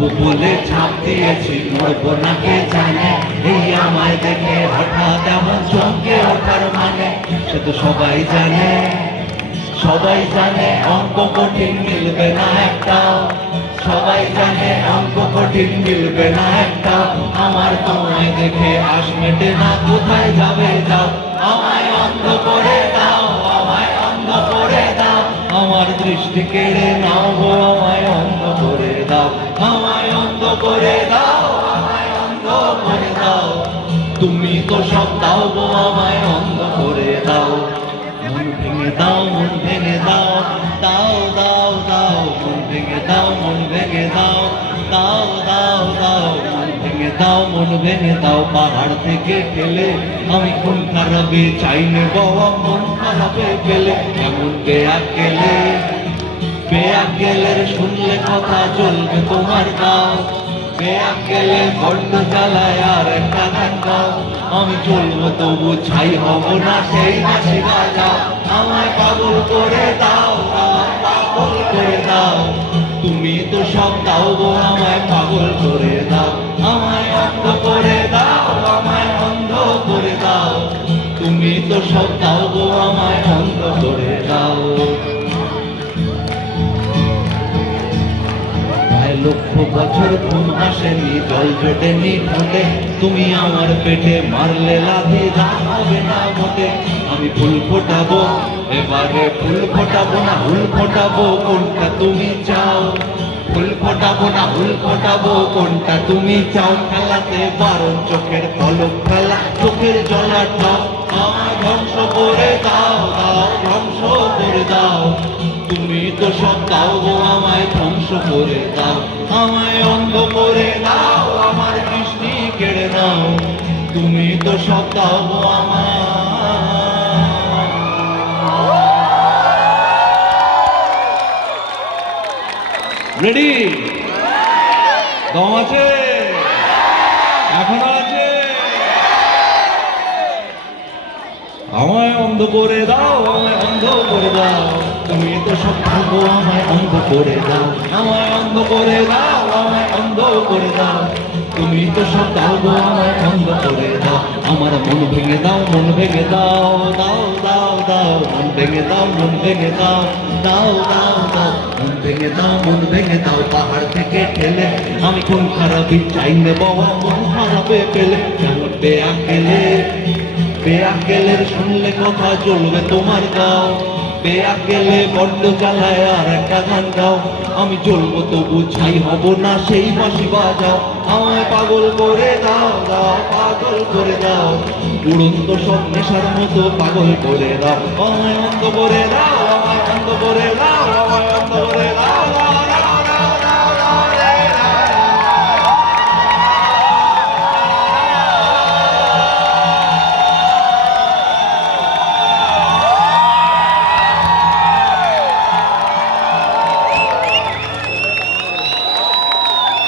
উঠবো বলে ছাপ দিয়েছি, মরবো না কে জানে। এই আমায় দেখে হঠাৎ এমন চমকে ওঠার মানে, সে তো সবাই জানে, সবাই জানে অঙ্ক কঠিন মিলবে না একটাও, সবাই জানে অঙ্ক কঠিন মিলবে না একটাও। আমার তোমায় দেখে আশ মেটে না, কোথায় যাবে যাও, আমায় অন্ধ করে দাও, আমায় অন্ধ করে দাও। আমার দৃষ্টি কেড়ে নাও গো, আমায় অন্ধ করে দাও, আমায় অন্ধ করে দাও, আমায় অন্ধ করে দাও। তুমি তো সব দাও গো, আমায় অন্ধ করে দাও। মন ভেঙে দাও, মন ভেঙে দাও, দাও দাও দাও। মন ভেঙে দাও, মন ভেঙে দাও, দাও দাও দাও। মন ভেঙে দাও, মন ভেঙে দাও। পাহাড় থেকে ফেলে আমি খুন খারাপে চাইনে বাবা, মন খারাপে ফেলে এমন বেয়াক্কেলে, বেয়াক্কেলের শুনলে কথা চলবে তোমার গাও। বেয়াক্কেলে বড্ড জ্বালায় আর একটা গান গাও। আমি চলবো তবু ছাই হব না, সেই বাঁশি বাজাও। আমায় পাগল করে দাও, আমায় পাগল করে দাও। তুমি তো সব দাও গো, আমায় পাগল করে দাও, আমায় অন্ধ করে দাও, আমায় অন্ধ করে দাও। তুমি তো সব দাও গো, আমায় অন্ধ করে দাও। লক্ষ বছর ঘুম আসেনি, জল জোটেনি ঠোঁটে, তুমি আমার পেটে মারলে লাথি, রাত হবে না মোটে। আমি ফুল ফোটাবো এবারে, ফুল ফোটাবো না হুল ফোটাবো, কোনটা তুমি চাও? ফুল ফোটাবো না হুল ফোটাবো, কোনটা তুমি চাও? খেলাতে বারণ চোখের পলক ফেলা, চোখের জলাটা আমায় ধ্বংস করে দাও, দাও ধ্বংস করে দাও। তুমি তো সব দাও গো, আমায় ধ্বংস করে দাও, আমায় অন্ধ করে দাও, আমার দৃষ্টি কেড়ে নাও। তুমি তো সব দাও গো আমায়। রেডি? দম আছে? এখনো আছে? আমায় অন্ধ করে দাও, আমায় অন্ধ করে দাও। তুমি তো সব ভাবো, আমায় অন্ধ করে দাও, আমায় অন্ধ করে দাও, আমায় অন্ধ করে দাও। তুমি তো সব দাও গো, আমায় অন্ধ করে দাও। আমার মন ভেঙে দাও, মন ভেঙে দাও, দাও দাও দাও। মন ভেঙে দাও, মন ভেঙে দাও, দাও দাও দাও। মন ভেঙে দাও, মন ভেঙে দাও। পাহাড় থেকে ঠেলে আমি কোন খারাপই চাই নে বাবা, মন খারাপে পেলে কেমন বেয়াক্কেলে, বেয়াক্কেলের শুনলে কথা চলবে তোমার গাও। বেয়াক্কেলে বড্ড জ্বালায় আর একটা গান গাও। আমি চলবো তবু ছাই হব না, সেই বাঁশি বাজাও। আমায় পাগল করে দাও, দাও পাগল করে দাও। উড়ন্ত সব নেশার মতো পাগল করে দাও। আমায় অন্ধ করে দাও, আমায় অন্ধ করে দাও, আমায় অন্ধ করে দাও।